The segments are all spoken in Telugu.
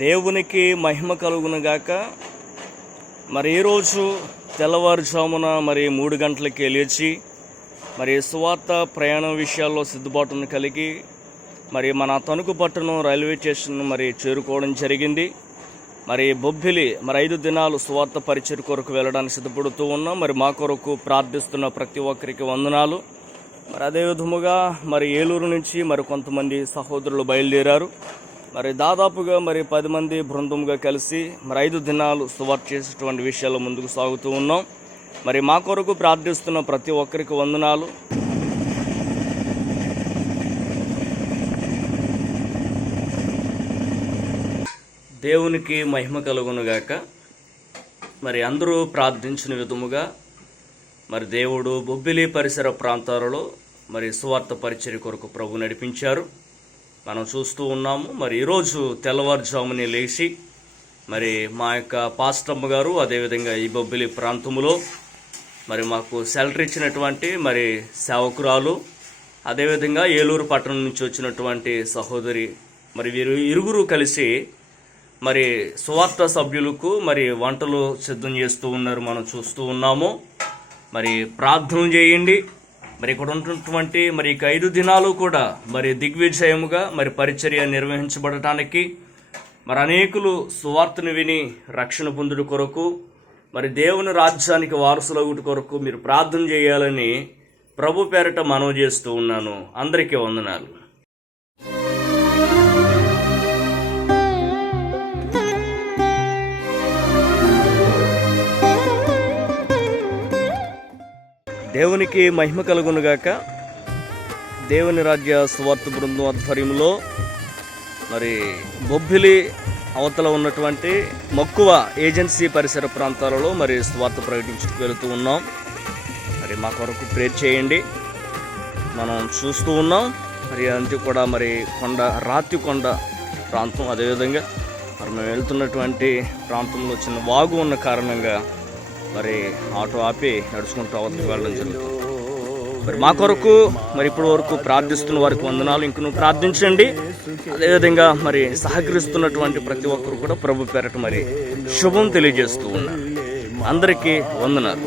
దేవునికి మహిమ కలుగునుగాక. మరి ఈరోజు తెల్లవారుజామున 3 గంటలకి లేచి సువార్త ప్రయాణం విషయాల్లో సిద్ధపాటును కలిగి మన తణుకు పట్టణం రైల్వే స్టేషన్ చేరుకోవడం జరిగింది. బొబ్బిలి 5 దినాలు సువార్త పరిచయ కొరకు వెళ్ళడానికి సిద్ధపడుతూ ఉన్నాం. మా కొరకు ప్రార్థిస్తున్న ప్రతి ఒక్కరికి వందనాలు. అదే విధముగా ఏలూరు నుంచి కొంతమంది సహోదరులు బయలుదేరారు. దాదాపుగా 10 మంది బృందంగా కలిసి 5 దినాలు సువార్త చేసేటువంటి విషయాల్లో ముందుకు సాగుతూ ఉన్నాం. మా కొరకు ప్రార్థిస్తున్న ప్రతి ఒక్కరికి వందనాలు. దేవునికి మహిమ కలుగునుగాక. అందరూ ప్రార్థించిన విధముగా దేవుడు బొబ్బిలి పరిసర ప్రాంతాలలో సువార్త పరిచర్య కొరకు ప్రభు నడిపించారు. మనం చూస్తూ ఉన్నాము. ఈరోజు తెల్లవారుజామునే లేచి మా యొక్క పాస్టమ్మ గారు, అదేవిధంగా ఈ బొబ్బిలి ప్రాంతంలో మాకు సెలటర్ ఇచ్చినటువంటి సేవకురాలు, అదేవిధంగా ఏలూరు పట్టణం నుంచి వచ్చినటువంటి సహోదరి, వీరు ఇరుగురు కలిసి సువార్త సభ్యులకు వంటలు సిద్ధం చేస్తూ ఉన్నారు. మనం చూస్తూ ఉన్నాము. ప్రార్థన చేయండి. ఇక్కడ ఉన్నటువంటి 5 దినాలు కూడా దిగ్విజయముగా పరిచర్య నిర్వహించబడటానికి అనేకులు సువార్తను విని రక్షణ పొందుడు కొరకు దేవుని రాజ్యానికి వారసులగుట కొరకు మీరు ప్రార్థన చేయాలని ప్రభు పేరట మనవి చేస్తూ ఉన్నాను. అందరికీ వందనాలు. దేవునికి మహిమ కలుగునుగాక. దేవుని రాజ్య సువార్త బృందం ఆధ్వర్యంలో బొబ్బిలి అవతల ఉన్నటువంటి మక్కువ ఏజెన్సీ పరిసర ప్రాంతాలలో సువార్త ప్రకటించుకు వెళుతూ ఉన్నాం. మా కొరకు ప్రేర్ చేయండి. మనం చూస్తూ ఉన్నాం. అంతే కూడా కొండ, రాతి కొండ ప్రాంతం. అదేవిధంగా మేము వెళ్తున్నటువంటి ప్రాంతంలో చిన్న వాగు ఉన్న కారణంగా ఆటో ఆపి నడుచుకుంటూ అవతలికి వెళ్ళడం జరుగుతుంది. మా కొరకు ఇప్పటి వరకు ప్రార్థిస్తున్న వారికి వందనాలు. ఇంక నువ్వు ప్రార్థించండి. అదేవిధంగా సహకరిస్తున్నటువంటి ప్రతి ఒక్కరు కూడా ప్రభు పేరట శుభం తెలియజేస్తూ ఉన్నారు. అందరికీ వందనాలు.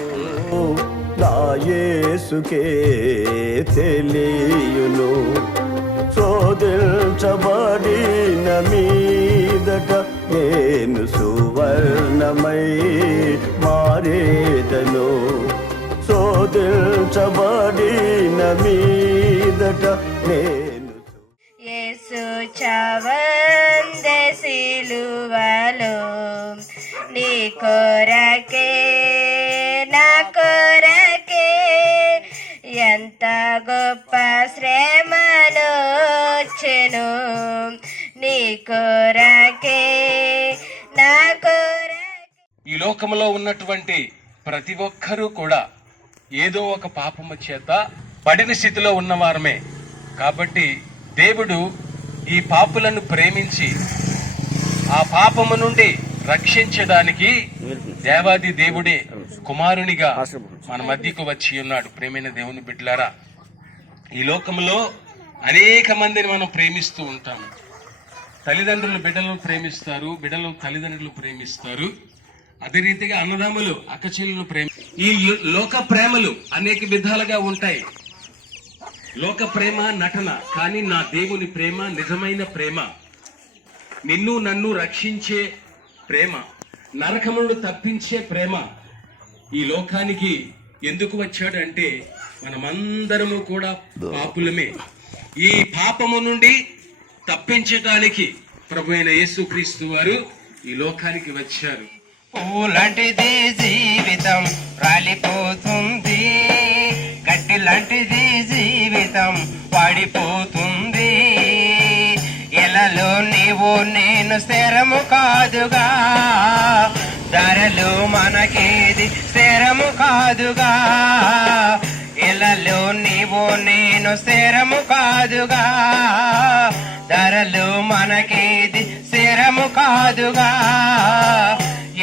నేను సువర్ణమై మారేదను, శోధించబడిన మీదట నేను. యేసు చవందె సిలువలో నీ కొరకే నా కొరకే ఎంత గొప్ప శ్రమనొచ్చెను నీ కొరకే నా కొరకే. ఈ లోకంలో ఉన్నటువంటి ప్రతి ఒక్కరూ కూడా ఏదో ఒక పాపము చేత పడిన స్థితిలో ఉన్నవారమే. కాబట్టి దేవుడు ఈ పాపులను ప్రేమించి ఆ పాపము నుండి రక్షించడానికి దేవాది దేవుడే కుమారునిగా మన మధ్యకు వచ్చి ఉన్నాడు. ప్రేమైన దేవుని బిడ్డలారా, ఈ లోకంలో అనేక మందిని మనం ప్రేమిస్తూ ఉంటాము. తల్లిదండ్రులు బిడ్డలను ప్రేమిస్తారు, బిడ్డలు తల్లిదండ్రులు ప్రేమిస్తారు. అదే రీతిగా అన్నదమ్ములు అక్కచెల్లెలు ఈ లోక ప్రేమలు అనేక విధాలుగా ఉంటాయి. లోక ప్రేమ నటన, కానీ నా దేవుని ప్రేమ నిజమైన ప్రేమ, నిన్ను నన్ను రక్షించే ప్రేమ, నరకమును తప్పించే ప్రేమ. ఈ లోకానికి ఎందుకు వచ్చాడంటే మనమందరము కూడా పాపులమే. ఈ పాపము నుండి తప్పించడానికి ప్రభు అయిన యేసుక్రీస్తు వారు ఈ లోకానికి వచ్చారు. పూలాంటిది జీవితం రాలిపోతుంది, గట్టి లాంటిది జీవితం పడిపోతుంది. ఎలలో నీవు నేను స్థిరము కాదుగా, ధరలు మనకేది స్థిరము కాదుగా. ఎలలో నీవు నేను స్థిరము కాదుగా, ధరలు మనకేది స్థిరము కాదుగా.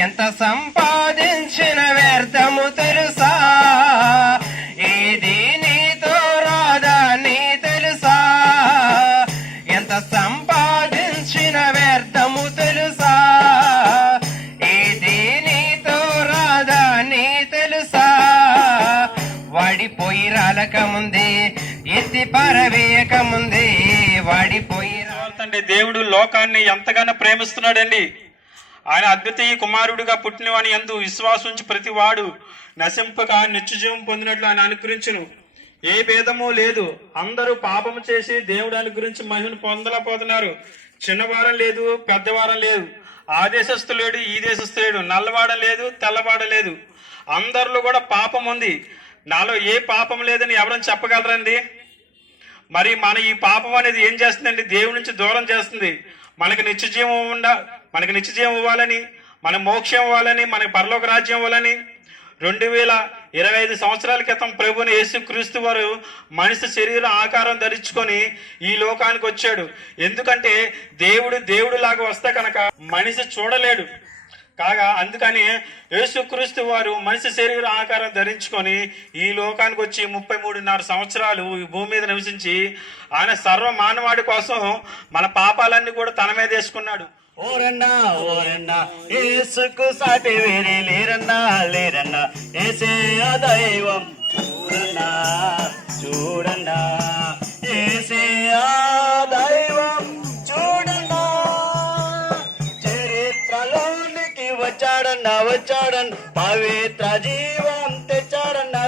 ఎంత సంపాదించిన వ్యర్థము తెలుసా, ఏది నీతో రాదా నీ తెలుసా. ఎంత సంపాదించిన వ్యర్థము తెలుసా, వాడిపోయి రాలక ముందే ఎత్తి పారవేయక ముందే వాడిపోయి తండ్రి దేవుడు లోకాన్ని ఎంతగానో ప్రేమిస్తున్నాడండి. ఆయన అద్వితీయ కుమారుడిగా పుట్టినవాని యందు విశ్వాసం ఉంచి ప్రతి వాడు నశింపక నిత్యజీవం పొందినట్లు ఆయన అనుగ్రహించును. ఏ భేదము లేదు. అందరూ పాపము చేసి దేవుడు అనుగ్రహించి మహిమను పొందలేకపోతున్నారు. చిన్నవారం లేదు, పెద్దవారం లేదు, ఆ దేశస్థులేడు, ఈ దేశస్థులేడు, నల్లవాడ లేదు, తెల్లవాడ లేదు, అందరిలో కూడా పాపం ఉంది. నాలో ఏ పాపం లేదని ఎవరైనా చెప్పగలరండి? మరి మన ఈ పాపం అనేది ఏం చేస్తుందండి? దేవుడి నుంచి దూరం చేస్తుంది. మనకి నిత్యజీవం ఇవ్వాలని, మన మోక్షం ఇవ్వాలని, మనకి పరలోక రాజ్యం ఇవ్వాలని 2025 సంవత్సరాల క్రితం ప్రభుని యేసుక్రీస్తు వారు మనిషి శరీర ఆకారం ధరించుకొని ఈ లోకానికి వచ్చాడు. ఎందుకంటే దేవుడు లాగా వస్తే కనుక మనిషి చూడలేడు. కాగా అందుకని యేసుక్రీస్తు వారు మనిషి శరీర ఆకారం ధరించుకొని ఈ లోకానికి వచ్చి 33.5 సంవత్సరాలు ఈ భూమి మీద నివసించి ఆయన సర్వ మానవాడి కోసం మన పాపాలన్నీ కూడా తన మీద వేసుకున్నాడు. ఓరన్నా ఓరన్నా యేసుకు సాటి వేరే లేరన్నా లేరన్నా, యేసే ఆ దైవం చూడన్నా చూడన్నా, యేసే ఆ దైవం చూడన్నా. చరిత్రలోనికి వచ్చాడన్నా పవిత్ర జీవం తెచ్చాడన్నా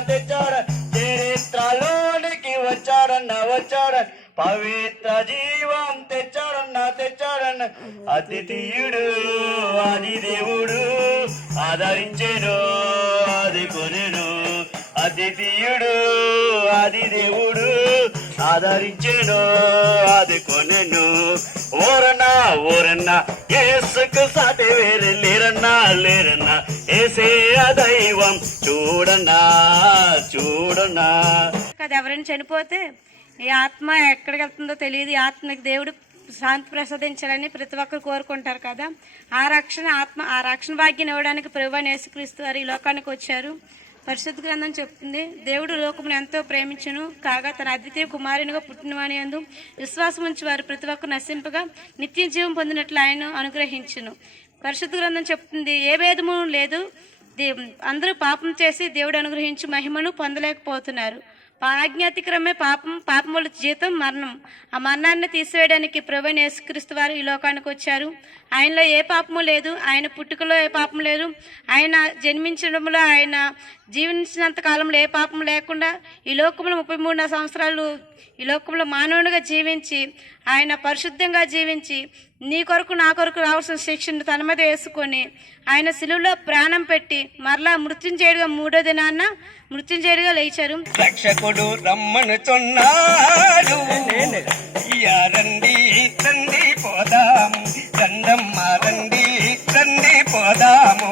చరిత్రలోనికి వచ్చాడన్నా పవిత్ర జీవం తెచ్చాడన్న. అతిథియుడు ఆది దేవుడు ఆదరించెను అది కొనెను. అతిథియుడు ఆది దేవుడు ఆదరించెను అది కొనెను. ఓరన్నా యేసుకు సాటి వేరే లేరన్నా యేసే ఆ దైవం చూడన్నా. ఎవరైనా చనిపోతే ఈ ఆత్మ ఎక్కడికి వెళ్తుందో తెలియదు. ఈ ఆత్మకి దేవుడు శాంతి ప్రసాదించాలని ప్రతి ఒక్కరు కోరుకుంటారు కదా. ఆ రక్షణ భాగ్యం ఇవ్వడానికి ప్రభువైన యేసుక్రీస్తు వారు ఈ లోకానికి వచ్చారు. పరిశుద్ధ గ్రంథం చెప్తుంది, దేవుడు లోకమును ఎంతో ప్రేమించును కాగా తన అద్వితీయ కుమారునిగా పుట్టినవాని యందు విశ్వాసం ఉంచి వారు ప్రతి ఒక్కరు నశింపగా నిత్య జీవం పొందినట్లు ఆయన అనుగ్రహించును. పరిశుద్ధ గ్రంథం చెప్తుంది, ఏ భేదము లేదు. అందరూ పాపం చేసి దేవుడు అనుగ్రహించి మహిమను పొందలేకపోతున్నారు. ఆజ్ఞాతిక్రమే పాపం వల్ల జీతం మరణం. ఆ మరణాన్ని తీసివేయడానికి ప్రభువైన యేసుక్రీస్తు వారు ఈ లోకానికి వచ్చారు. ఆయనలో ఏ పాపము లేదు, ఆయన పుట్టుకలో ఏ పాపం లేదు, ఆయన జన్మించడంలో, ఆయన జీవించినంత కాలంలో ఏ పాపం లేకుండా ఈ లోకంలో 33 సంవత్సరాలు ఈ లోకంలో మానవునిగా జీవించి ఆయన పరిశుద్ధంగా జీవించి నీ కొరకు నా కొరకు రావాల్సిన శిక్షను తన మీద వేసుకొని ఆయన శిలువలో ప్రాణం పెట్టి మరలా మృత్యుంజయుడిగా 3వ దినాన్న మృత్యుంజయుడిగా లేచారు. రక్షకుడు రమ్మనుచున్నాడు, రండి రండి పోదాము, రండమ్మ రండి రండి పోదాము.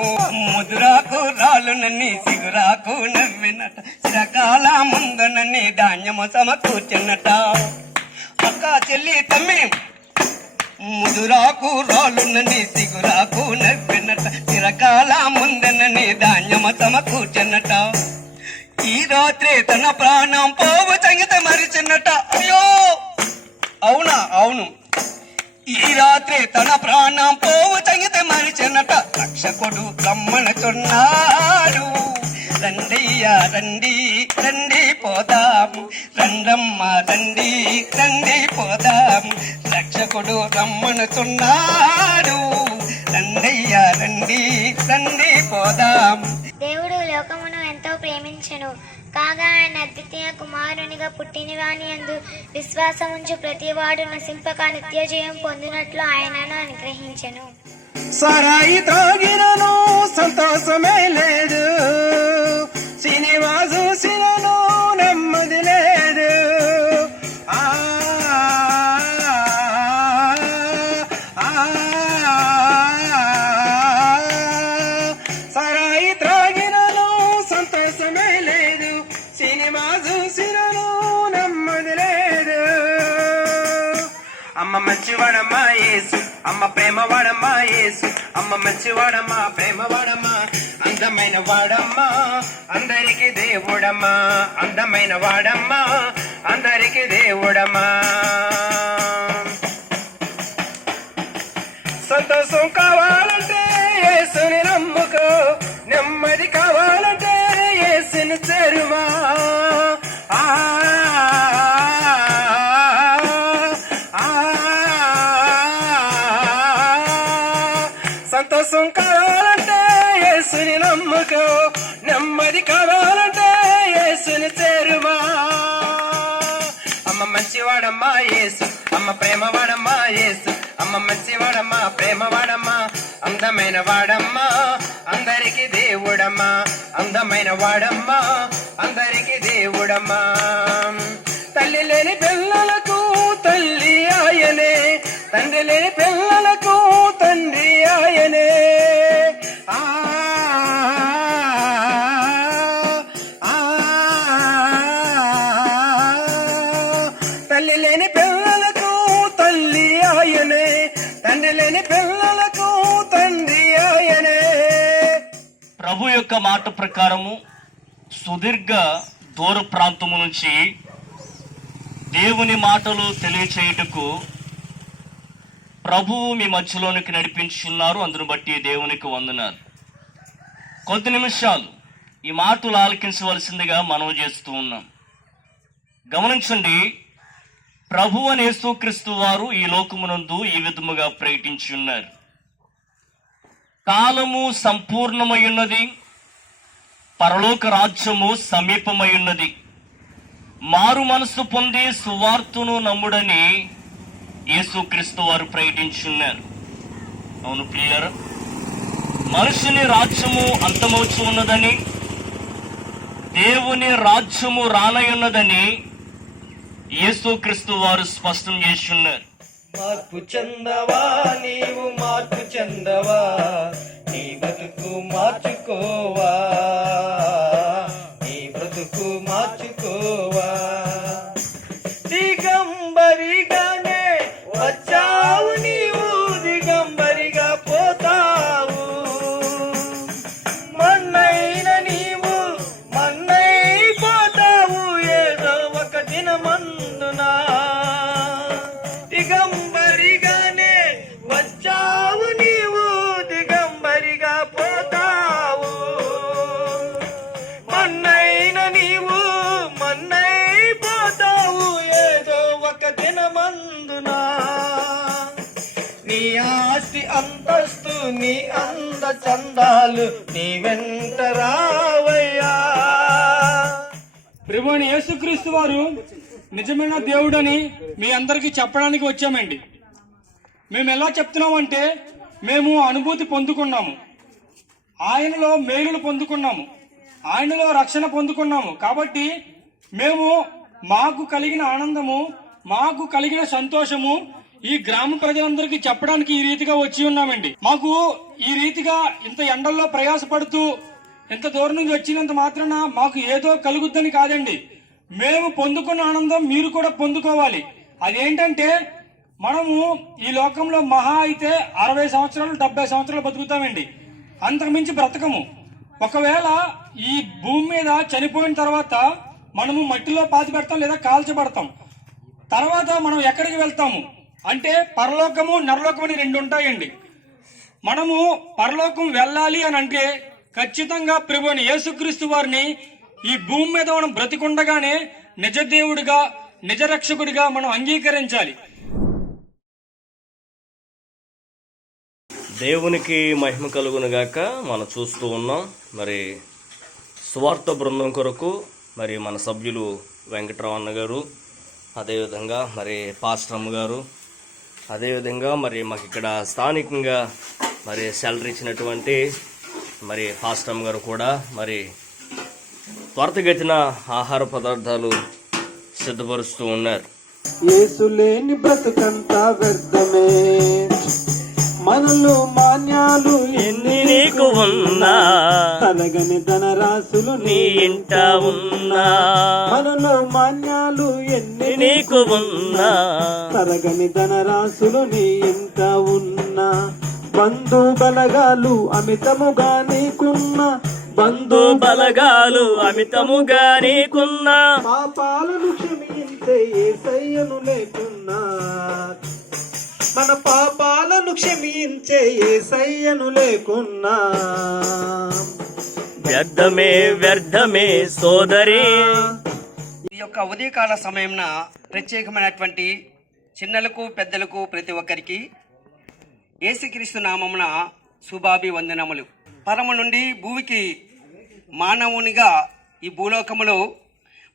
ముదురాకు రాలునని సిగురాకు నవ్వినట, చిరకాల ముందునని ధాన్యము సమకూర్చున్నట. అక్క చెల్లి తమ్మి, ముదురాకు రాలునని సిగురాకు నవ్వినట, చిరకాల ముందునని ధాన్యము సమకూర్చున్నట. ఈ రాత్రి తన ప్రాణం పోవు సంగీత మరిచిన్నట. అయ్యో అవునా? అవును, ఈ రాత్రి తన ప్రాణం పోవు సంగీత మరిచిన్నట. రక్షకుడు రమ్మనుచున్నాడు, రండయ్యా రండి రండి పోదాము, రండమ్మ రండి రండి పోదాము. రక్షకుడు రమ్మనుచున్నాడు, రండయ్యా రండి రండి పోదాము. దేవుడు లోకమును ఎంతో ప్రేమించెను కాగా ఆయన అద్వితీయ కుమారునిగా పుట్టినవాని యందు విశ్వాసం ఉంచి ప్రతివాడు నశింపక నిత్య జీవం పొందినట్లు ఆయనను అనుగ్రహించెను. సరాయి త్రాగినను సంతోషమే లేదు, సినిమా చూసినను నెమ్మది లేదు. సరాయి త్రాగినను సంతోషమే లేదు, సినిమా చూసినను నెమ్మది లేదు. అమ్మ మంచివాడమ్మా యేసు, అమ్మ ప్రేమవాడమ్మా యేసు, అమ్మ మంచివాడమ్మా ప్రేమవాడమ్మా, అందమైన వాడమ్మా అందరికి దేవుడమ్మా, అందమైన వాడమ్మా అందరికి దేవుడమ్మా. సంతోషం కావాలంటే యేసుని నమ్ముకో, నెమ్మది కావాలంటే యేసుని చేరుమా. మంచివాడమ్మా యేసు, అమ్మ ప్రేమవాడమ్మా యేసు, అమ్మ మంచివాడమ్మా ప్రేమవాడమ్మా, అందమైన వాడమ్మా అందరికి దేవుడమ్మా, అందమైన వాడమ్మా అందరికి దేవుడమ్మా. తల్లి లేని పిల్లలకు తల్లి ఆయనే, తండ్రి లేని పిల్లలకు తండ్రి ఆయనే. తల్లి లేని పిల్లలకు తల్లి ఆయనే, తండ్రి లేని పిల్లలకు తండ్రి ఆయనే. ప్రభు యొక్క మాట ప్రకారము సుదీర్ఘ దూర ప్రాంతము నుంచి దేవుని మాటలు తెలియచేయుటకు ప్రభువు మీ మధ్యలోనికి నడిపించున్నారు. అందును బట్టి దేవునికి వందనాలు. కొద్ది నిమిషాలు ఈ మాటలు ఆలకించవలసిందిగా మనవి చేస్తూ ఉన్నాం. గమనించండి, ప్రభు అని యేసుక్రీస్తు వారు ఈ లోకమునందు ఈ విధముగా ప్రకటించి ఉన్నారు. కాలము సంపూర్ణమై ఉన్నది, పరలోక రాజ్యము సమీపమై ఉన్నది. మారు మనసు పొంది సువార్తను నమ్ముడని యేసుక్రీస్తు వారు ప్రకటించున్నారు. అవును ప్రియులారా, మనుషుని రాజ్యము అంతమవుతూ ఉన్నదని, దేవుని రాజ్యము రానయున్నదని యేసుక్రీస్తు వారు స్పష్టం చేస్తున్నారు. మార్పు చెందవా నీవు, మార్పు చెందవా, నీ బతుకు మార్చుకోవా, నీ బ్రతుకు మార్చుకోవా. దిగంబరిగానే వచ్చావు నీవు, దిగంబరిగా పోతావు. మన్నైన నీవు మన్నైపోతావు ఏదో ఒక దినమందునా. దిగంబరిగానే వచ్చావు నీవు, దిగంబరిగా పోతావు. మన్నైన నీవు మన్నైపోతావు ఏదో ఒక దినమందునా. నీ ఆస్తి అంతస్తు నీ అంద చందాలు నీ వెంట రావయ్యా. ప్రభువైన యేసుక్రీస్తు వారు నిజమైన దేవుడని మీ అందరికీ చెప్పడానికి వచ్చామండి. మేము ఎలా చెప్తున్నామంటే, మేము అనుభూతి పొందుకున్నాము, ఆయనలో మేలులు పొందుకున్నాము, ఆయనలో రక్షణ పొందుకున్నాము. కాబట్టి మేము మాకు కలిగిన ఆనందము, మాకు కలిగిన సంతోషము ఈ గ్రామ ప్రజలందరికీ చెప్పడానికి ఈ రీతిగా వచ్చి ఉన్నామండి. మాకు ఈ రీతిగా ఇంత ఎండల్లో ప్రయాసపడుతూ ఇంత దూరం నుంచి వచ్చినంత మాత్రాన మాకు ఏదో కలుగుద్దని కాదండి. మేము పొందుకున్న ఆనందం మీరు కూడా పొందుకోవాలి. అదేంటంటే, మనము ఈ లోకంలో మహా అయితే 60 సంవత్సరాలు 70 సంవత్సరాలు బతుకుతామండి, అంతకుమించి బ్రతకము. ఒకవేళ ఈ భూమి మీద చనిపోయిన తర్వాత మనము మట్టిలో పాతి పెడతాం లేదా కాల్చబడతాం. తర్వాత మనం ఎక్కడికి వెళ్తాము అంటే, పరలోకము నరలోకం అని 2 ఉంటాయండి. మనము పరలోకం వెళ్ళాలి అని అంటే ఖచ్చితంగా ప్రభువైన యేసుక్రీస్తు వారిని ఈ భూమి మీద మనం బ్రతికుండగానే నిజ దేవుడిగా నిజ రక్షకుడిగా మనం అంగీకరించాలి. దేవునికి మహిమ కలుగునుగాక. మనం చూస్తూ ఉన్నాం మరి సువార్త బృందం కొరకు మరి మన సభ్యులు వెంకట్రావు అన్న గారు, అదేవిధంగా మరి పాస్టర్ అమ్మ గారు, అదేవిధంగా మరి మాకు ఇక్కడ స్థానికంగా మరి శాలరీ ఇచ్చినటువంటి మరి పాస్టర్ అమ్మ గారు కూడా మరి త్వరితగతిన ఆహార పదార్థాలు సిద్ధపరుస్తూ ఉన్నారు. యేసు లేని బ్రతుకంతా వ్యర్థమే, మనలో మాన్యాలు ఎన్ని నీకు ఉన్నా, తలగని ధనరాశులు నీ ఇంట ఉన్నా, మనలో మాన్యాలు ఎన్ని నీకు ఉన్నా, తరగని ధనరాశులు నీ ఇంట ఉన్నా. బంధు బలగాలు అమితముగా నీకున్నా, బంధు బలగాలు అమితముగా నీకున్నా, పాపాలను క్షమించే యేసయ్యను లేకున్నా, మన పాపాలను క్షమించే యేసయ్యను లేకున్నా. వ్యర్థమే వ్యర్థమే సోదరి. ఈ యొక్క ఉదయకాల సమయంన ప్రత్యేకమైనటువంటి చిన్నలకు పెద్దలకు ప్రతి ఒక్కరికి యేసుక్రీస్తు నామమున శుభాభివందనములు. పరమ నుండి భూమికి మానవునిగా ఈ భూలోకములో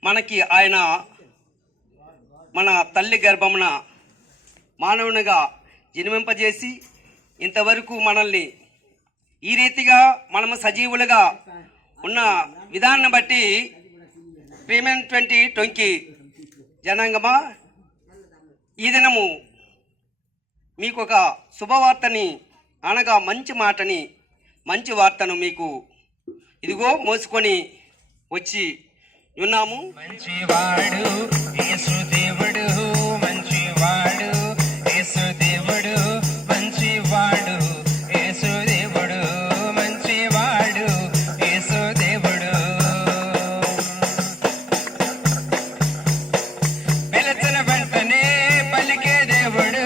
మనకి ఆయన మన తల్లి గర్భమున మానవునిగా జన్మింపజేసి ఇంతవరకు మనల్ని ఈ రీతిగా మనము సజీవులుగా ఉన్న విధానం బట్టి ప్రీమియం 2020 జనాంగమా, ఈ దినము మీకు ఒక శుభవార్తని అనగా మంచి మాటని, మంచి వార్తను మీకు ఇదిగో మోసుకొని వచ్చి ఉన్నాము. మంచివాడు యేసు దేవుడు, మంచివాడు యేసు దేవుడు, మంచివాడు యేసు దేవుడు, మంచివాడు యేసు దేవుడు. పిలిచిన వెంటనే పలికే దేవుడు,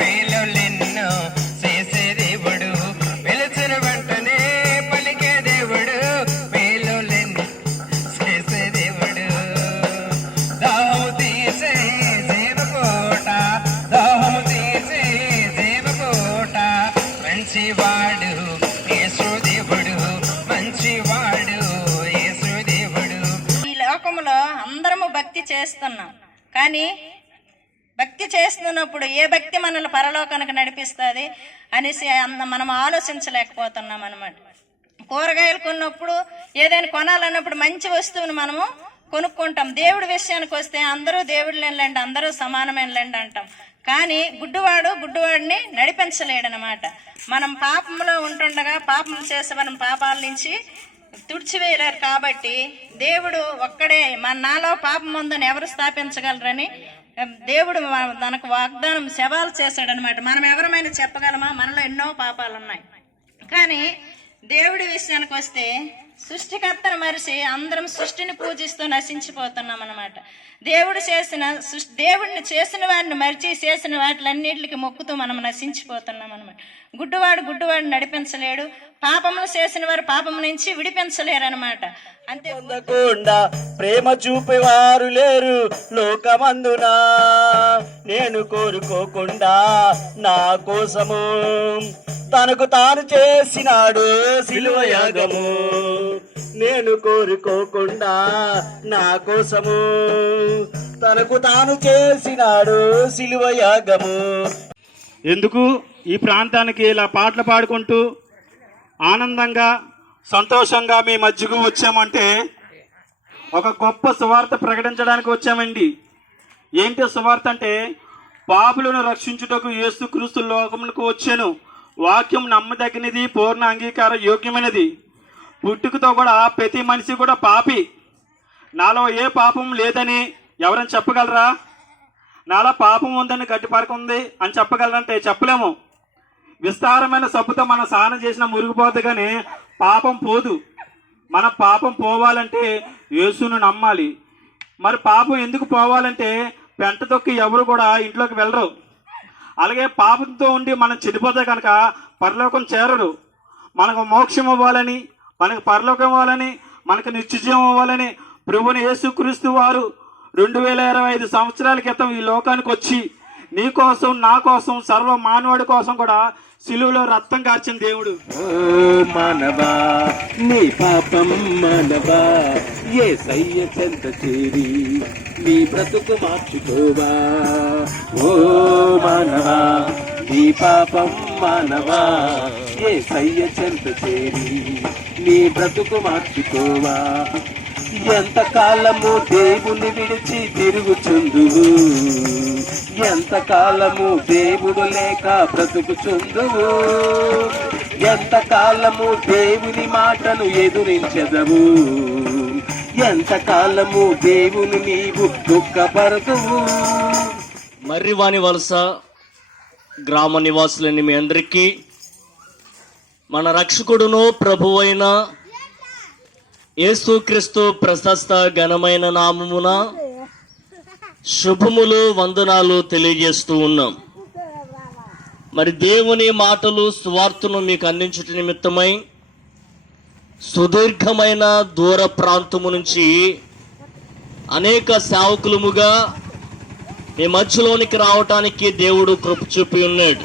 మేలులెన్నో చేసే దేవుడు. పిలిచిన వెంటనే పలికే దేవుడు, మేలులెన్నో చేసే దేవుడు. దాహము తీసే దేవకోట, దాహము తీసే దేవకోట, మంచివాడు యేసు దేవుడు, మంచివాడు యేసు దేవుడు. ఈ లోకంలో అందరము భక్తి చేస్తున్నాం, కానీ భక్తి చేస్తున్నప్పుడు ఏ భక్తి మనల్ని పరలోకానికి నడిపిస్తుంది అనేసి మనం ఆలోచించలేకపోతున్నాం అన్నమాట. కూరగాయలు కొన్నప్పుడు, ఏదైనా కొనాలన్నప్పుడు మంచి వస్తువుని మనము కొనుక్కుంటాం. దేవుడి విషయానికి వస్తే అందరూ దేవుళ్ళేండి, అందరూ సమానమేనండి అంటాం. కానీ గుడ్డివాడిని నడిపించలేడనమాట. మనం పాపంలో ఉంటుండగా పాపం చేసి మనం పాపాల నుంచి తుడిచివేయలేరు. కాబట్టి దేవుడు ఒక్కడే, నాలో పాపం ఉందని ఎవరు స్థాపించగలరని దేవుడు మనకు వాగ్దానం సవాలు చేశాడనమాట. మనం ఎవరమైనా చెప్పగలమా? మనలో ఎన్నో పాపాలు ఉన్నాయి. కానీ దేవుడి విషయానికి వస్తే సృష్టికర్తను మరిచి అందరం సృష్టిని పూజిస్తూ నశించిపోతున్నాం అన్నమాట. దేవుడిని చేసిన వాడిని మరిచి చేసిన వాటిలన్నిటికి మొక్కుతూ మనం నశించిపోతున్నాం అన్నమాట. గుడ్డివాడు నడిపించలేడు, పాపములు చేసిన వారు పాపం నుంచి విడిపించలేరు అనమాట. అంతే, పొందకుండా ప్రేమ చూపేవారు లేరు లోకమందునా. నేను కోరుకోకుండా నా కోసము తనకు తాను చేసినాడు సిలువ యాగము. నేను కోరుకోకుండా నా కోసము తనకు తాను చేసినాడు సిలువ యాగము. ఎందుకు ఈ ప్రాంతానికి ఇలా పాటలు పాడుకుంటూ ఆనందంగా సంతోషంగా మీ మధ్యకు వచ్చామంటే ఒక గొప్ప సువార్త ప్రకటించడానికి వచ్చామండి. ఏంటి సువార్త అంటే, పాపులను రక్షించుటకు యేసుక్రీస్తు లోకములకు వచ్చాను. వాక్యం నమ్మదగినది, పూర్ణ అంగీకార యోగ్యమైనది. పుట్టుకతో కూడా ప్రతి మనిషి కూడా పాపి. నాలో ఏ పాపం లేదని ఎవరైనా చెప్పగలరా? నాలో పాపం ఉందని గట్టిపరక ఉంది అని చెప్పగలరంటే చెప్పలేము. విస్తారమైన సబ్బుతో మనం స్నానం చేసిన మురిగిపోద్ది, కానీ పాపం పోదు. మన పాపం పోవాలంటే యేసును నమ్మాలి. మరి పాపం ఎందుకు పోవాలంటే పెంట తొక్కి ఎవరు కూడా ఇంట్లోకి వెళ్ళరు. అలాగే పాపంతో ఉండి మనం చెడిపోతే కనుక పరలోకం చేరరు. మనకు మోక్షం ఇవ్వాలని, మనకు పరలోకం ఇవ్వాలని, మనకు నిత్యజీవం ఇవ్వాలని ప్రభువుని యేసుక్రీస్తు వారు 2025 సంవత్సరాల క్రితం ఈ లోకానికి వచ్చి నీ కోసం, నా కోసం, సర్వ మానవుడి కోసం కూడా సిలువలో రక్తం కార్చిన దేవుడు. ఓ మానవా నీ పాపం మానవా, యేసయ్య చెంత చేరి నీ బ్రతుకు మార్చుకోవా. ఓ మానవా నీ పాపం మానవా, యేసయ్య చెంత చేరి నీ బ్రతుకు మార్చుకోవా. ఎంతకాలము దేవుని విడిచి తిరుగుచుందువు, ఎంతకాలము దేవుడు లేక బ్రతుకుచుందువు, ఎంతకాలము దేవుని మాటను ఎదురించెదవు, ఎంతకాలము దేవుని నీవు దుఃఖపరతువు. మర్రివాణి వలస గ్రామ నివాసులని మీ అందరికీ మన రక్షకుడును ప్రభువైన యేసుక్రీస్తు ప్రశస్త ఘనమైన నామమున శుభములు, వందనాలు తెలియజేస్తూ ఉన్నాం. మరి దేవుని మాటలు, సువార్తను మీకు అందించట నిమిత్తమై సుదీర్ఘమైన దూర ప్రాంతము నుంచి అనేక సేవకులముగా మీ మధ్యలోనికి రావటానికి దేవుడు కృప చూపి ఉన్నాడు.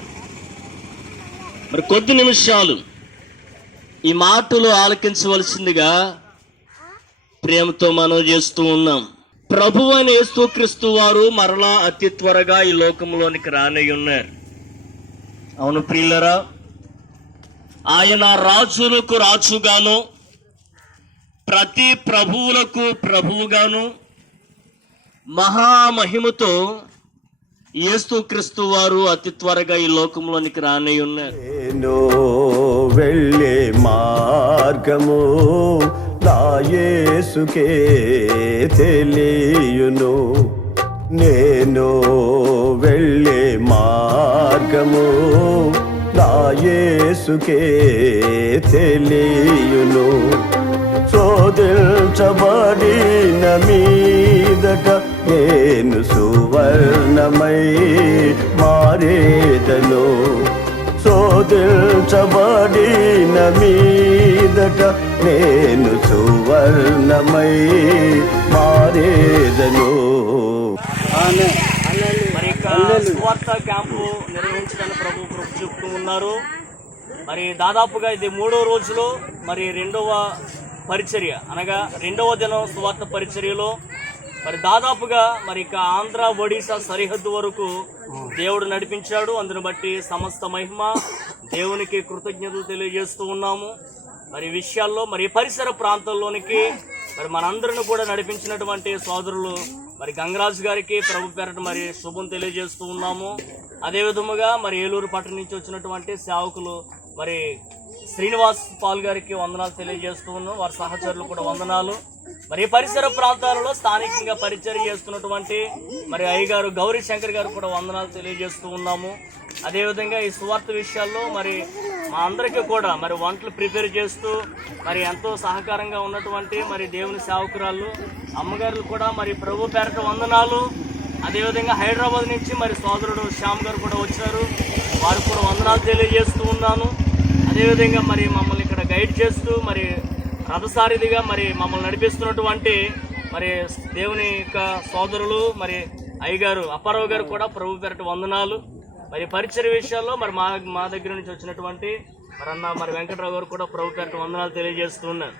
మరి కొద్ది నిమిషాలు ఈ మాటలు ఆలకించవలసిందిగా ప్రేమతో మనం చేస్తూ ఉన్నాం. ప్రభువు అయిన యేసుక్రీస్తు వారు మరలా అతి త్వరగా ఈ లోకంలోనికి రానయ్యున్నారు. అవును ప్రియులరా, ఆయన రాజులకు రాజుగాను ప్రతి ప్రభువులకు ప్రభువుగాను మహామహిమతో యేసుక్రీస్తు వారు అతి త్వరగా ఈ లోకంలోనికి రానయ్యున్నారు. నేను వెళ్ళే మార్గము నా యేసుకే తెలియును. నేను వెళ్ళే మార్గము నా యేసుకే తెలియును. శోధించబడిన మీదట నేను సువర్ణమై మారేదను. శోధించబడిన మీదట నేను సువర్ణమై మారేదను. మరి ఇక సువార్త క్యాంపు నిర్వహించడానికి ప్రభు చెప్తూ ఉన్నారు. మరి దాదాపుగా ఇది 3వ రోజులో మరి 2వ పరిచర్య, అనగా 2వ దినం సువార్త పరిచర్యలో మరి దాదాపుగా మరి ఇక ఆంధ్ర ఒడిశా సరిహద్దు వరకు దేవుడు నడిపించాడు. అందును బట్టి సమస్త మహిమ దేవునికి కృతజ్ఞతలు తెలియజేస్తూ ఉన్నాము. మరి విషయాల్లో మరి పరిసర ప్రాంతాల్లోనికి మరి మనందరిని కూడా నడిపించినటువంటి సోదరులు మరి గంగరాజు గారికి ప్రభు పేరట మరి శుభం తెలియజేస్తూ ఉన్నాము. అదే విధముగా మరి ఏలూరు పట్టణం నుంచి వచ్చినటువంటి సేవకులు మరి శ్రీనివాస్ పాల్ గారికి వందనాలు తెలియజేస్తూ ఉన్నాం. వారి సహచరులు కూడా వందనాలు. మరి పరిసర ప్రాంతాలలో స్థానికంగా పరిచయం చేస్తున్నటువంటి మరి అయ్యగారు గౌరీ శంకర్ గారు కూడా వందనాలు తెలియజేస్తూ ఉన్నాము. అదేవిధంగా ఈ సువార్త విషయాల్లో మరి మా అందరికీ కూడా మరి వంటలు ప్రిపేర్ చేస్తూ మరి ఎంతో సహకారంగా ఉన్నటువంటి మరి దేవుని సేవకురాళ్ళు అమ్మగారులు కూడా మరి ప్రభు పేరట వందనాలు. అదేవిధంగా హైదరాబాద్ నుంచి మరి సోదరుడు శ్యామ్ గారు కూడా వచ్చారు, వారు కూడా వందనాలు తెలియజేస్తూ ఉన్నాను. అదేవిధంగా మరి మమ్మల్ని ఇక్కడ గైడ్ చేస్తూ మరి రథసారిధిగా మరి మమ్మల్ని నడిపిస్తున్నటువంటి మరి దేవుని యొక్క సోదరులు మరి అయ్యగారు అప్పారావు గారు కూడా ప్రభు పేరట వందనాలు. మరి పరిచయ విషయాల్లో మరి మా దగ్గర నుంచి వచ్చినటువంటి మరి అన్న మరి వెంకటరావు గారు కూడా ప్రభు పేరట వందనాలు తెలియజేస్తూ ఉన్నారు.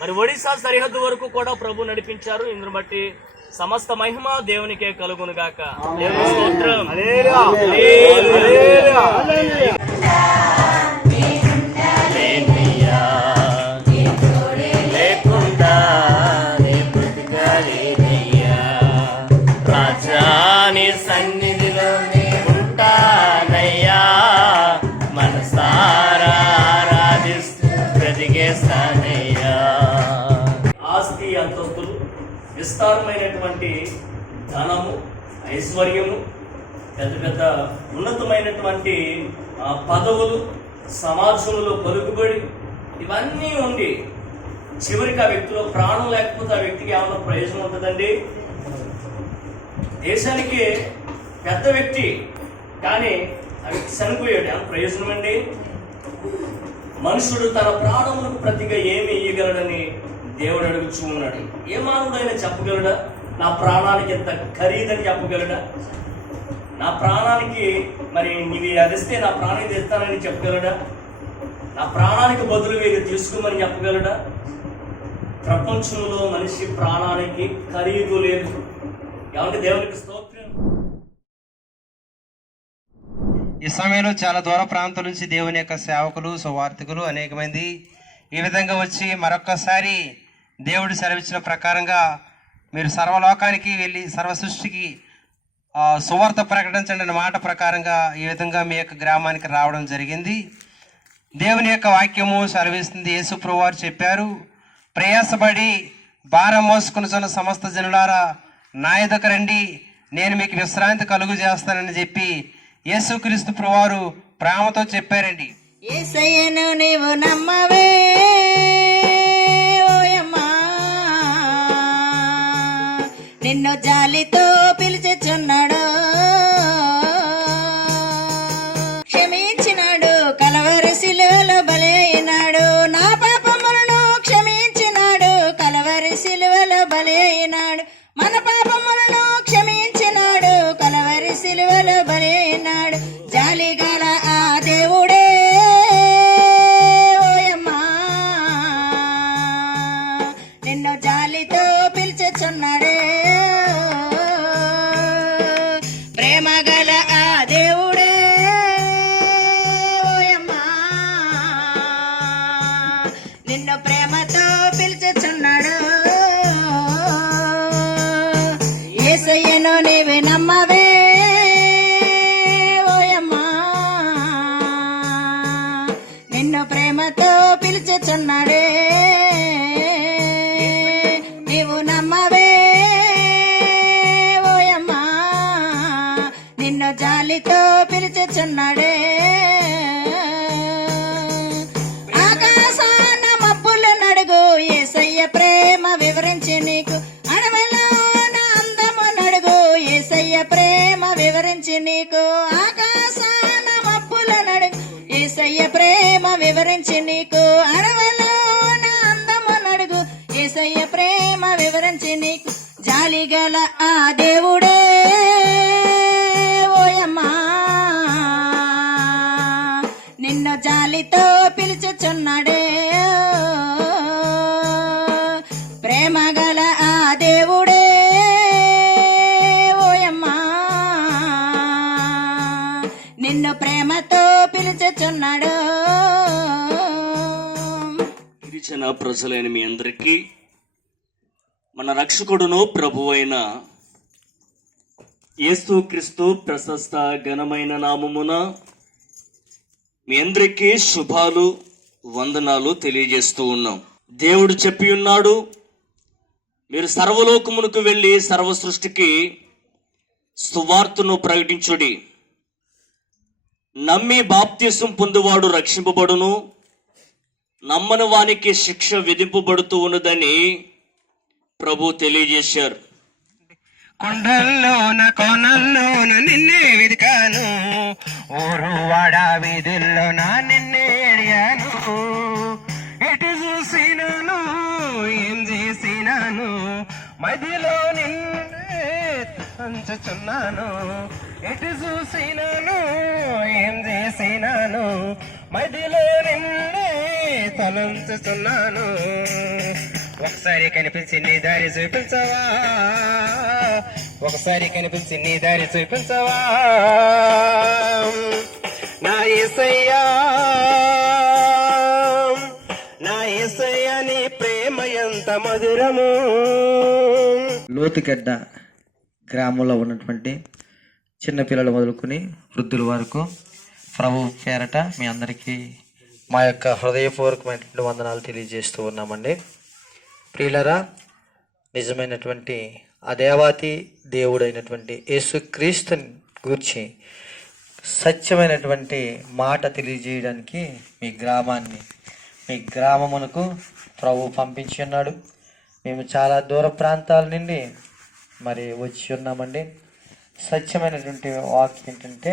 మరి ఒడిశా సరిహద్దు వరకు కూడా ప్రభు నడిపించారు. ఇందును బట్టి సమస్త మహిమ దేవునికే కలుగును గాక. దేవుని స్తోత్రం. సన్నిధిలో ఉంటానయ్యా, మనసారా ఆరాధిస్తూ బ్రతికేస్తానయ్యా. ఆస్తి అంతస్తులు, విస్తారమైనటువంటి ధనము, ఐశ్వర్యము, పెద్ద పెద్ద ఉన్నతమైనటువంటి పదవులు, సమాజంలో పలుకుబడి, ఇవన్నీ ఉండి చివరికి ఆ వ్యక్తిలో ప్రాణం లేకపోతే ఆ వ్యక్తికి ఏమైనా ప్రయోజనం ఉంటుందండి? దేశానికి పెద్ద వ్యక్తి కానీ ఆ వ్యక్తి చనిపోయాడు, ఏమైనా ప్రయోజనం అండి? మనుషుడు తన ప్రాణములకు ప్రతిగా ఏమి ఇయ్యగలడని దేవుడు అడుగుచూ ఉన్నాడు. ఏ మానవుడైనా చెప్పగలడా నా ప్రాణానికి ఎంత ఖరీదని చెప్పగలడా? నా ప్రాణానికి మరి నీవి అదిస్తే నా ప్రాణానికి తెస్తానని చెప్పగలడా? నా ప్రాణానికి బదులు మీరు తీసుకోమని చెప్పగలడా? ప్రపంచంలో మనిషి ప్రాణానికి ఖరీదు లేదు. ఏమంటే దేవునికి స్తోత్రం. ఈ సమయంలో చాలా దూర ప్రాంతం నుంచి దేవుని యొక్క సేవకులు, సువార్థికులు అనేక మంది ఈ విధంగా వచ్చి మరొక్కసారి దేవుడు సెలవిచ్చిన ప్రకారంగా మీరు సర్వలోకానికి వెళ్ళి సర్వ సృష్టికి సువార్త ప్రకటించండి అనే మాట ప్రకారంగా ఈ విధంగా మీ యొక్క గ్రామానికి రావడం జరిగింది. దేవుని యొక్క వాక్యము సెలవిస్తుంది. యేసు ప్రభువారు చెప్పారు, ప్రయాసపడి భారం మోసుకున్న సమస్త జనులారా నా యొద్దకు రండి, నేను మీకు విశ్రాంతి కలుగు చేస్తానని చెప్పి యేసుక్రీస్తు ప్రభువారు ప్రేమతో చెప్పారండి. యేసయ్యను నీవు నమ్మవే ఓయమ్మా, నిన్ను జాలితో పిలిచిచున్నాడు, క్షమించినాడు, కలవరి సిలువలో బలైనాడు, నా పాపములను క్షమించినాడు, కలవరి సిలువలో బలైనాడు, మన పాపములను క్షమించినాడు, కలవరి సిలువలో బలైనాడు, జాలిగల ఆ దేవుడే ఓయమ్మా, నిన్ను జాలితో పిలిచుచున్నాడే. పిలుచుచున్నాడే. ఆకాశాన మబ్బులు నడుగు యేసయ్య ప్రేమ వివరించి నీకు, అడవిలోన అందము నడుగు యేసయ్య ప్రేమ వివరించి నీకు. ఆకాశాన మబ్బులు నడుగు యేసయ్య ప్రేమ వివరించి నీకు, అడవిలోన అందము నడుగు యేసయ్య ప్రేమ వివరించి నీకు. జాలిగల ఆ దేవుడే ఓయమ్మా నిన్ను జాలితో పిలుచుచున్నాడే. ప్రేమగల ఆ దేవుడే ఓయమ్మా నిన్ను ప్రేమతో పిలుచుచున్నాడు. గిరిజన ప్రజలైన మీ అందరికీ మన రక్షకుడును ప్రభువైన యేసుక్రీస్తు ప్రశస్త ఘనమైన నామమున మీ అందరికీ శుభాలు వందనాలు తెలియజేస్తూ ఉన్నాం. దేవుడు చెప్పి ఉన్నాడు, మీరు సర్వలోకమునకు వెళ్ళి సర్వ సృష్టికి సువార్తను ప్రకటించుడి. నమ్మి బాప్తిసం పొందువాడు రక్షింపబడును, నమ్మని వానికి శిక్ష విధింపబడుతూ ఉన్నదని ప్రభు తెలియజేశారు. కొండల్లోన కోనల్లోన నిన్నే వెతికాను, ఊరు వాడ వీధుల్లోన నిన్నే అడిగాను. ఎటు చూసినాను ఏం చేసినాను, మదిలో నిన్నే తలంచుచున్నాను. ఎటు చూసినాను ఏం చేసినాను, మదిలో నిన్నే తలంచుచున్నాను. ఒకసారి కనిపించి నీ దారి చూపించవా, ఒకసారి కనిపించి నీ దారి చూపించవా. నా యేసయ్యా నా యేసయ్యా నీ ప్రేమ ఎంత మధురము. లోతుగడ్డ గ్రామంలో ఉన్నటువంటి చిన్నపిల్లలు మొదలుకొని వృద్ధుల వరకు ప్రభు పేరట మీ అందరికీ మా యొక్క హృదయపూర్వకమైనటువంటి వందనాలు తెలియజేస్తూ ఉన్నామండి. ప్రియులరా, నిజమైనటువంటి ఆ దేవాతి దేవుడైనటువంటి యేసుక్రీస్తుని గూర్చి సత్యమైనటువంటి మాట తెలియజేయడానికి మీ గ్రామమునకు ప్రభు పంపించి ఉన్నాడు. మేము చాలా దూర ప్రాంతాల నుండి మరి వచ్చి ఉన్నామండి. సత్యమైనటువంటి వాక్యం ఏంటంటే,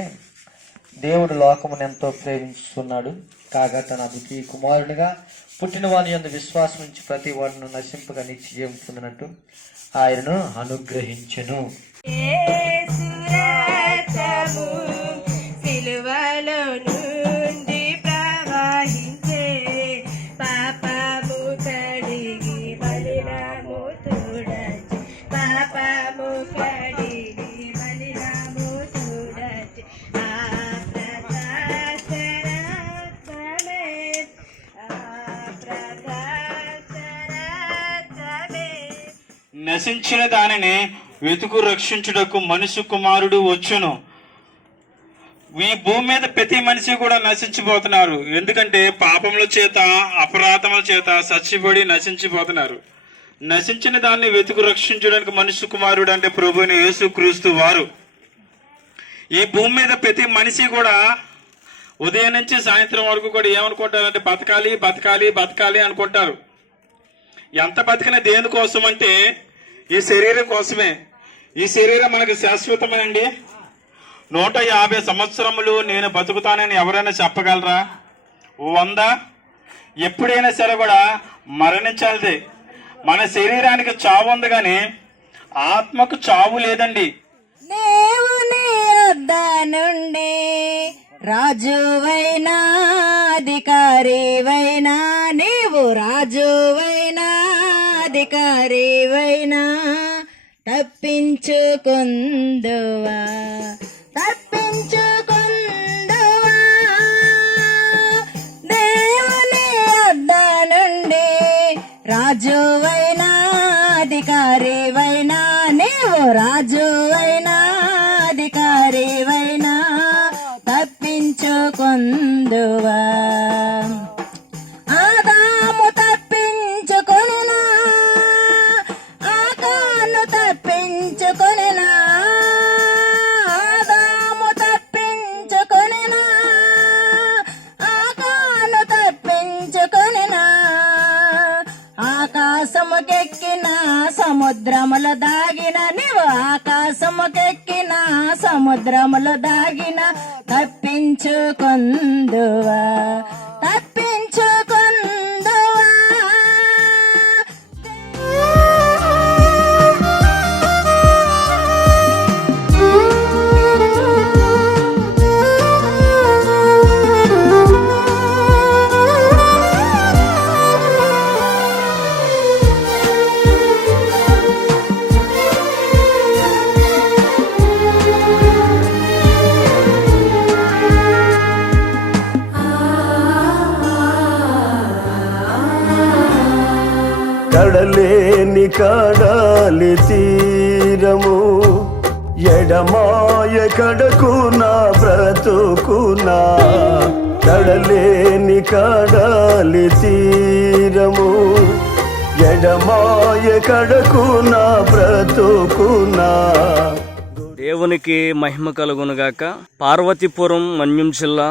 దేవుడు లోకమును ఎంతో ప్రేమిస్తున్నాడు కాగా తన అద్వితీయ కుమారునిగా పుట్టిన వాని యందు విశ్వాసం నుంచి ప్రతి వాడును నశింపగా నిత్య జీవం పొందినట్టు ఆయనను అనుగ్రహించెను. సిలువలో నుండి ప్రవహించే పాపము కడిగి బలిరాము చూడచి, పాపము కడిగి బలిరాము చూడచి. ఆ ప్రకాశరాత్మమే, ఆ ప్రకాశరాత్మమే. నశించిన దానిని వెతుకు రక్షించుటకు మనుష్య కుమారుడు వచ్చును. ఈ భూమి మీద ప్రతి మనిషి కూడా నశించిపోతున్నారు. ఎందుకంటే పాపముల చేత అపరాధముల చేత చచ్చిపడి నశించిపోతున్నారు. నశించిన దాన్ని వెతుకు రక్షించడానికి మనుష్య కుమారుడు అంటే ప్రభువైన యేసుక్రీస్తు వారు. ఈ భూమి మీద ప్రతి మనిషి కూడా ఉదయం నుంచి సాయంత్రం వరకు కూడా ఏమనుకుంటారంటే బతకాలి బతకాలి బతకాలి అనుకుంటారు. ఎంత బతికినా దేనికోసం అంటే ఈ శరీరం కోసమే. ఈ శరీరం మనకు శాశ్వతమేనండి. 150 సంవత్సరములు నేను బతుకుతానని ఎవరైనా చెప్పగలరా? 100 ఎప్పుడైనా సరే కూడా మరణించాలిదే. మన శరీరానికి చావు ఉంది కానీ ఆత్మకు చావు లేదండి. దేవుని యొద్ద నుండి రాజువైనా అధికారివైనా, నీవు రాజువైనా అధికారివైనా తప్పించుకుందువా, తప్పించుకుందువా. దేవుని యొద్ద నుండి రాజువైనా అధికారివైనా, నీవు రాజువైనా అధికారివైనా తప్పించుకుందువా. ఆదాము తప్పించుకొనినా, ఆకాను తప్పించుకొనినా, ఆదాము తప్పించుకొనినా, సముద్రములో దాగిన నీవు ఆకాశముకెక్కిన సముద్రములో దాగిన తప్పించుకొందువా తప్పించుకొందువా. కడలేని కడాలి తీరము ఎడమాయ కడకునా బ్రతుకునా. కడలేని కడాలి తీరము ఎడమాయ కడకునా బ్రతుకునా. దేవునికి మహిమ కలుగునుగాక. పార్వతీపురం మన్యం జిల్లా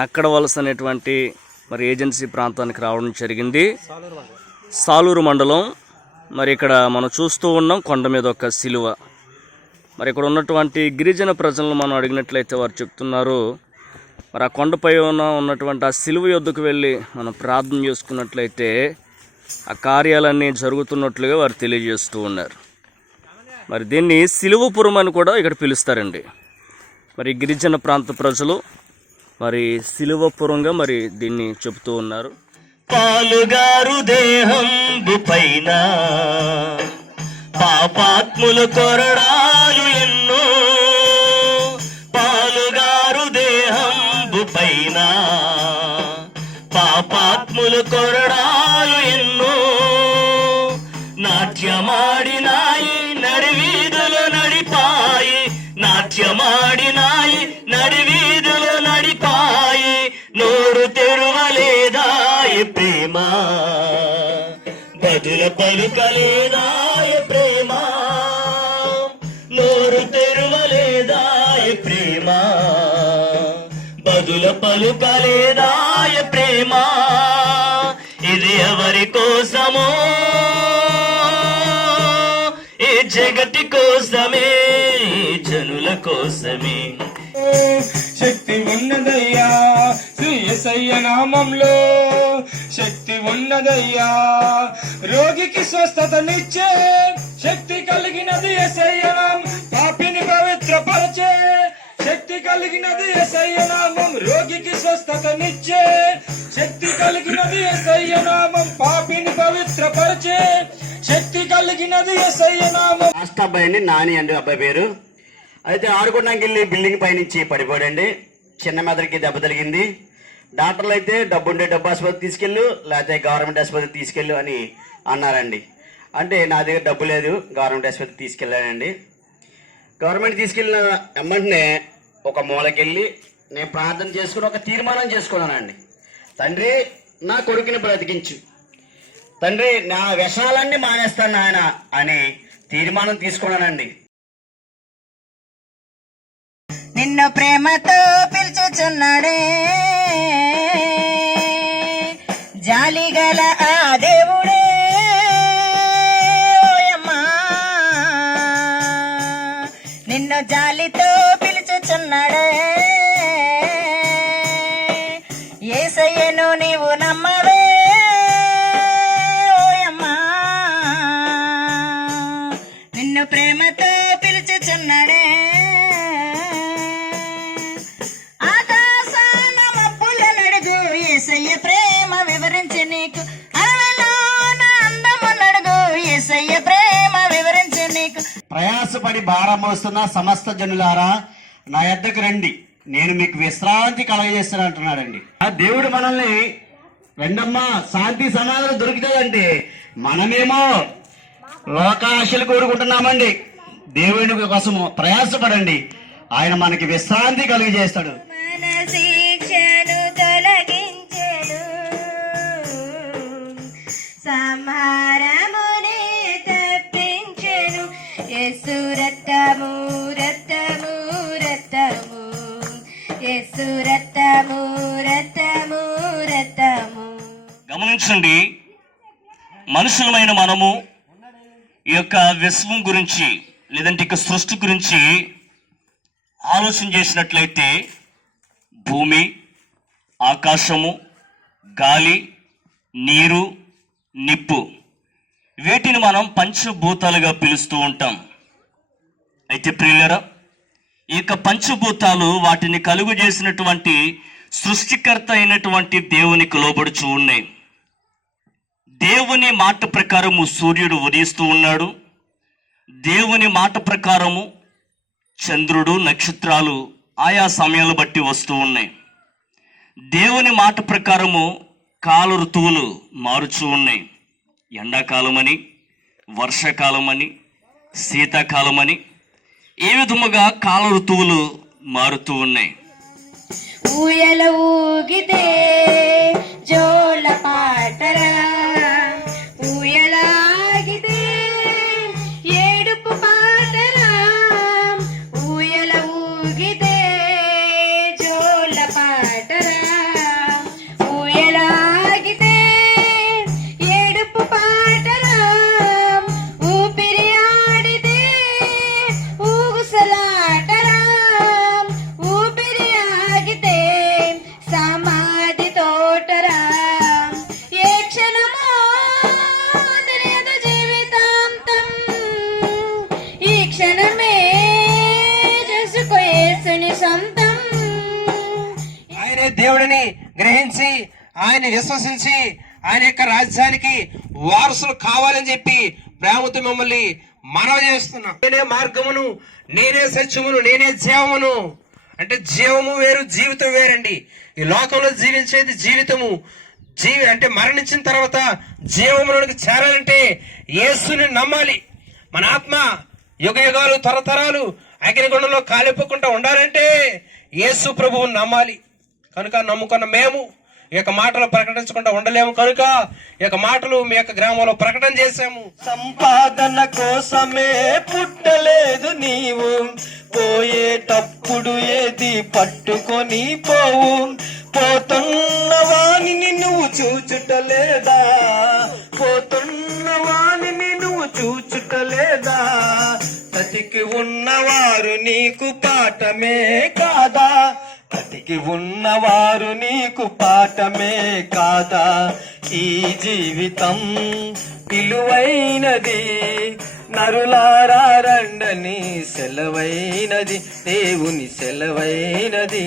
నక్కడవలస అనేటువంటి మరి ఏజెన్సీ ప్రాంతానికి రావడం జరిగింది. సాలూరు మండలం. మరి ఇక్కడ మనం చూస్తూ ఉన్నాం కొండ మీద ఒక సిలువ. మరి ఇక్కడ ఉన్నటువంటి గిరిజన ప్రజలను మనం అడిగినట్లయితే వారు చెప్తున్నారు, మరి ఆ కొండపై ఉన్నటువంటి ఆ సిలువ యొద్దకు వెళ్ళి మనం ప్రార్థన చేసుకున్నట్లయితే ఆ కార్యాలన్నీ జరుగుతున్నట్లుగా వారు తెలియజేస్తూ ఉన్నారు. మరి దీన్ని సిలువపురం అని కూడా ఇక్కడ పిలుస్తారండి. మరి గిరిజన ప్రాంత ప్రజలు మరి సిలువపురంగా మరి దీన్ని చెబుతూ ఉన్నారు. పాలుగారు దేహంబు పైన పాపాత్ములు కొరడాలు ఎన్నో. పాలుగారు దేహంబు పైన పాపాత్ములు కొరడాలు ఎన్నో. నాట్యమాడినాయి నడివీధులు నడిపాయి, నాట్యమాడినాయి నడివీధులు నడిపాయి. నోరు తెరువలేదాయ ప్రేమ, బదుల పలుకలేదాయ ప్రేమ. నోరు తెరువలేదాయ ప్రేమ, బదుల పలుకలేదాయ ప్రేమ. ఇది ఎవరి కోసమో, ఈ జగతి కోసమే, జనుల కోసమే. శక్తి ఉన్నదయ్యా శ్రీ యేసయ్య నామంలో, శక్తి ఉన్నదయ్యా. రోగికి స్వస్థతనిచ్చే శక్తి కలిగినది యేసయ్య నామం, పాపిని పవిత్రపరచే శక్తి కలిగినది యేసయ్య నామం. రోగికి స్వస్థతనిచ్చే శక్తి కలిగినది యేసయ్య నామం, పాపిని పవిత్రపరచే శక్తి కలిగినది యేసయ్య నామం. లాస్ట్ అబ్బాయి అండి, నాని అండి అబ్బాయి పేరు. అయితే ఆడుకోవడానికి వెళ్ళి బిల్డింగ్ పైనుంచి పడిపోయాడండి. చిన్న మెదడుకి దెబ్బ తగిలింది. డాక్టర్లు అయితే డబ్బుండే డబ్బు ఆసుపత్రి తీసుకెళ్ళు, లేకపోతే గవర్నమెంట్ ఆసుపత్రికి తీసుకెళ్ళు అని అన్నారండి. అంటే నా దగ్గర డబ్బు లేదు, గవర్నమెంట్ ఆసుపత్రికి తీసుకెళ్ళానండి. గవర్నమెంట్ తీసుకెళ్ళిన వెంటనే ఒక మూలకెళ్ళి నేను ప్రార్థన చేసుకుని ఒక తీర్మానం చేసుకున్నానండి. తండ్రి నా కొడుకుని బ్రతికించు, తండ్రి నా వ్యసనాలన్నీ మానేస్తాను నాయన అని తీర్మానం తీసుకున్నానండి. నిన్ను ప్రేమతో పిలుచుచున్నాడే జాలిగల ఆ దేవుడే. ఓయమ్మా నిన్ను జాలితో పిలుచుచున్నాడే. యేసయ్యను నీవు నమ్మవే. ఓయమ్మా నిన్ను ప్రేమతో పిలుచుచున్నాడే. యేసయ్య ప్రేమ వివరించి నీకు, అరవలోన అందమున్నడుగు యేసయ్య ప్రేమ వివరించి నీకు. ప్రయాసపడి భారం మోస్తున్న సమస్త జనులారా నా యొద్దకు రండి, నేను మీకు విశ్రాంతి కలగజేస్తాను అంటున్నాడండి. ఆ దేవుడు మనల్ని రెండమ్మా శాంతి సమాధానం దొరుకుతాయంటే మనమేమో లోకాశలు కోరుకుంటున్నామండి. దేవుని కోసము ప్రయాసపడండి, ఆయన మనకి విశ్రాంతి కలుగజేస్తాడు. మన శిక్షను తొలగించెను, సంహారమునే తప్పించెను. యేసు రక్తము రక్తము రక్తము, యేసు రక్తము రక్తము రక్తము. గమనించండి, మనుషులమైన మనము ఈ యొక్క విశ్వం గురించి లేదంటే ఇక సృష్టి గురించి ఆలోచన చేసినట్లయితే భూమి, ఆకాశము, గాలి, నీరు, నిప్పు, వీటిని మనం పంచభూతాలుగా పిలుస్తూ ఉంటాం. అయితే ప్రియులరా, ఈ యొక్క పంచభూతాలు వాటిని కలుగు చేసినటువంటి సృష్టికర్త అయినటువంటి దేవునికి లోబడుచూ ఉన్నాయి. దేవుని మాట ప్రకారము సూర్యుడు ఉదయిస్తూ ఉన్నాడు. దేవుని మాట ప్రకారము చంద్రుడు, నక్షత్రాలు ఆయా సమయాలు బట్టి వస్తూ ఉన్నాయి. దేవుని మాట ప్రకారము కాల ఋతువులు మారుచూ ఉన్నాయి. ఎండాకాలమని, వర్షాకాలమని, శీతాకాలమని, ఏ విధముగా కాల ఋతువులు మారుతూ ఉన్నాయి. ఊయల ఊగితే జోల పాటరా, ఊయల ఆగితే ఏడుపు పాటరా, ఊయల ఊగితే జోల పాటరా, ఊయల ఆగితే ఏడుపు పాటరా, ఊపిరి ఆడితే ఊగుసలాటరా, ఊపిరి ఆగితే సమాధి తోటరా, ఏ క్షణమో తెలియదు జీవితాంతం, ఈ క్షణమే చేసుకో యేసుని సొంతం. ఆయనే దేవుడిని గ్రహించి, ఆయన విశ్వసించి, ఆయన యొక్క రాజ్యానికి వారసులు కావాలని చెప్పి ప్రేమతో మిమ్మల్ని మనవి చేస్తున్నా. నేనే మార్గమును, నేనే సత్యమును, నేనే జీవమును. అంటే జీవము వేరు, జీవితం వేరండి. ఈ లోకంలో జీవించేది జీవితము. అంటే మరణించిన తర్వాత జీవములోనికి చేరాలంటే యేసుని నమ్మాలి. మన ఆత్మ యుగ యుగాలు, తరతరాలు అగ్నిగుండంలో కాలిపోకుండా ఉండాలంటే యేసు ప్రభువుని నమ్మాలి. కనుక నమ్ముకున్న మేము ఈ యొక్క మాటలు ప్రకటించకుండా ఉండలేము. కనుక ఈ యొక్క మాటలు మీ యొక్క గ్రామంలో ప్రకటన చేశాము. సంపాదన కోసమే పుట్టలేదు నీవు, పోయేటప్పుడు ఏది పట్టుకొని పోవు, పోతున్న వాణిని నువ్వు చూచుటలేదా, పోతున్న వాణిని నువ్వు చూచుటలేదా, బ్రతికి ఉన్నవారు నీకు పాఠమే కాదా, బ్రతికి ఉన్నవారు నీకు పాఠమే కాదా, ఈ జీవితం విలువైనది, నరులారా రండని సెలవైనది, దేవుని సెలవైనది.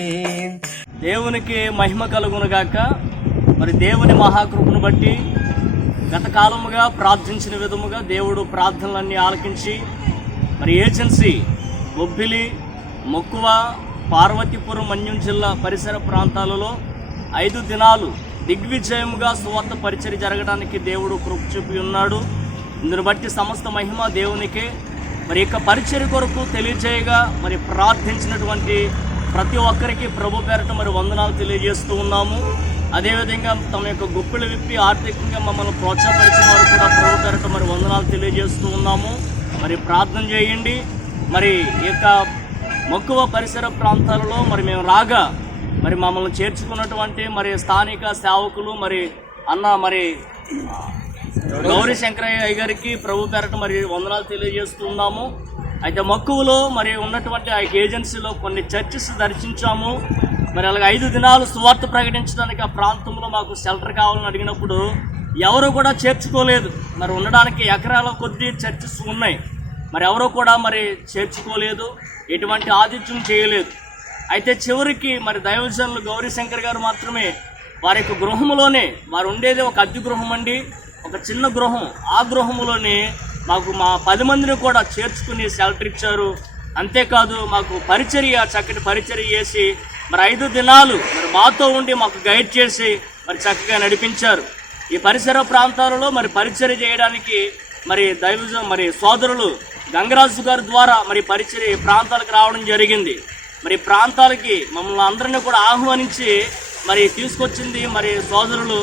దేవునికి మహిమ కలుగునుగాక. మరి దేవుని మహాకృపను బట్టి గత కాలముగా ప్రార్థించిన విధముగా దేవుడు ప్రార్థనలన్నీ ఆలకించి మరి ఏజెన్సీ బొబ్బిలి, మక్కువ, పార్వతీపురం, మన్యం జిల్లా పరిసర ప్రాంతాలలో 5 దినాలు దిగ్విజయముగా సువార్త పరిచర్య జరగడానికి దేవుడు కృప చూపి ఉన్నాడు. ఇందును బట్టి సమస్త మహిమ దేవునికే. మరి యొక్క పరిచర్య కొరకు తెలియజేయగా మరి ప్రార్థించినటువంటి ప్రతి ఒక్కరికి ప్రభు పేరట మరి వందనాలు తెలియజేస్తూ ఉన్నాము. అదేవిధంగా తమ యొక్క గుప్పిళ్ళు విప్పి ఆర్థికంగా మమ్మల్ని ప్రోత్సాహపరిచిన వారు కూడా ప్రభు పేరట మరి వందనాలు తెలియజేస్తూ ఉన్నాము. మరి ప్రార్థన చేయండి. మరి ఈ యొక్క మక్కువ పరిసర ప్రాంతాలలో మరి మేము రాగా మరి మమ్మల్ని చేర్చుకున్నటువంటి మరి స్థానిక సేవకులు మరి అన్న మరి గౌరీ శంకరయ్య గారికి ప్రభు పేరట మరి వందనాలు తెలియజేస్తూ ఉన్నాము. అయితే మక్కువలో మరి ఉన్నటువంటి ఆ ఏజెన్సీలో కొన్ని చర్చెస్ దర్శించాము. మరి అలాగే 5 దినాలు సువార్త ప్రకటించడానికి ఆ ప్రాంతంలో మాకు షెల్టర్ కావాలని అడిగినప్పుడు ఎవరు కూడా చేర్చుకోలేదు. మరి ఉండడానికి ఎకరాల కొద్ది చర్చెస్ ఉన్నాయి, మరి ఎవరు కూడా మరి చేర్చుకోలేదు, ఎటువంటి ఆతిథ్యం చేయలేదు. అయితే చివరికి మరి దైవజనులు గౌరీశంకర్ గారు మాత్రమే వారి యొక్క గృహంలోనే, వారు ఉండేది ఒక అద్దె గృహం అండి, ఒక చిన్న గృహం, ఆ గృహంలోనే మాకు మా 10 మందిని కూడా చేర్చుకుని షెల్టర్ ఇచ్చారు. అంతేకాదు మాకు చక్కటి పరిచర్య చేసి మరి 5 దినాలు మరి మాతో ఉండి మాకు గైడ్ చేసి మరి చక్కగా నడిపించారు. ఈ పరిసర ప్రాంతాలలో మరి పరిచర్య చేయడానికి మరి మరి సోదరులు గంగరాజు గారి ద్వారా మరి పరిచర్య ప్రాంతాలకు రావడం జరిగింది. మరి ప్రాంతాలకి మమ్మల్ని అందరినీ కూడా ఆహ్వానించి మరి తీసుకొచ్చింది మరి సోదరులు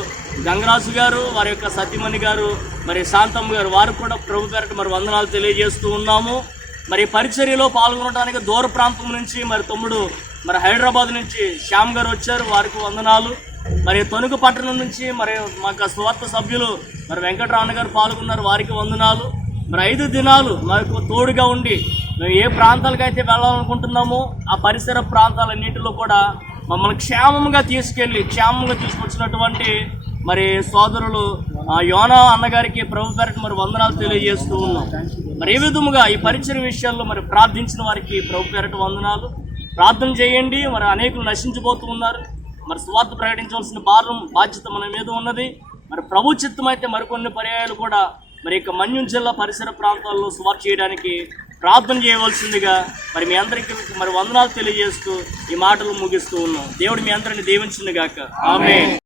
గంగరాజు గారు, వారి యొక్క సతీమణి గారు, మరి శాంతమ్మ గారు. వారు కూడా ప్రభు పేరట మరి వందనాలు తెలియజేస్తూ ఉన్నాము. మరి పరిచర్యలో పాల్గొనడానికి దూర ప్రాంతం నుంచి మరి తమ్ముడు మరి హైదరాబాద్ నుంచి శ్యామ్ గారు వచ్చారు, వారికి వందనాలు. మరి తణుకు పట్టణం నుంచి మరి మాకు స్వార్థ సభ్యులు మరి వెంకటరామణ గారు పాల్గొన్నారు, వారికి వందనాలు. మరి 5 దినాలు మాకు తోడుగా ఉండి మేము ఏ ప్రాంతాలకైతే వెళ్ళాలనుకుంటున్నామో ఆ పరిసర ప్రాంతాలన్నింటిలో కూడా మమ్మల్ని క్షేమంగా తీసుకొచ్చినటువంటి మరి సోదరులు యోనా అన్నగారికి ప్రభు పేరట మరి వందనాలు తెలియజేస్తూ ఉన్నాం. మరి ఏ విధముగా ఈ పరిచయ విషయాల్లో మరి ప్రార్థించిన వారికి ప్రభు పేరట వందనాలు. ప్రార్థన చేయండి. మరి అనేకులు నశించిపోతూ ఉన్నారు. మరి సువార్త ప్రకటించవలసిన బాధ్యత మన మీద ఉన్నది. మరి ప్రభు చిత్తం అయితే మరికొన్ని పర్యాయాలు కూడా మరి ఇక మన్యం జిల్లా పరిసర ప్రాంతాల్లో సువార్త చేయడానికి ప్రార్థన చేయవలసిందిగా మరి మీ అందరికీ మరి వందనాలు తెలియజేస్తూ ఈ మాటలు ముగిస్తూ ఉన్నాం. దేవుడు మీ అందరిని దీవించును గాక. ఆమేన్.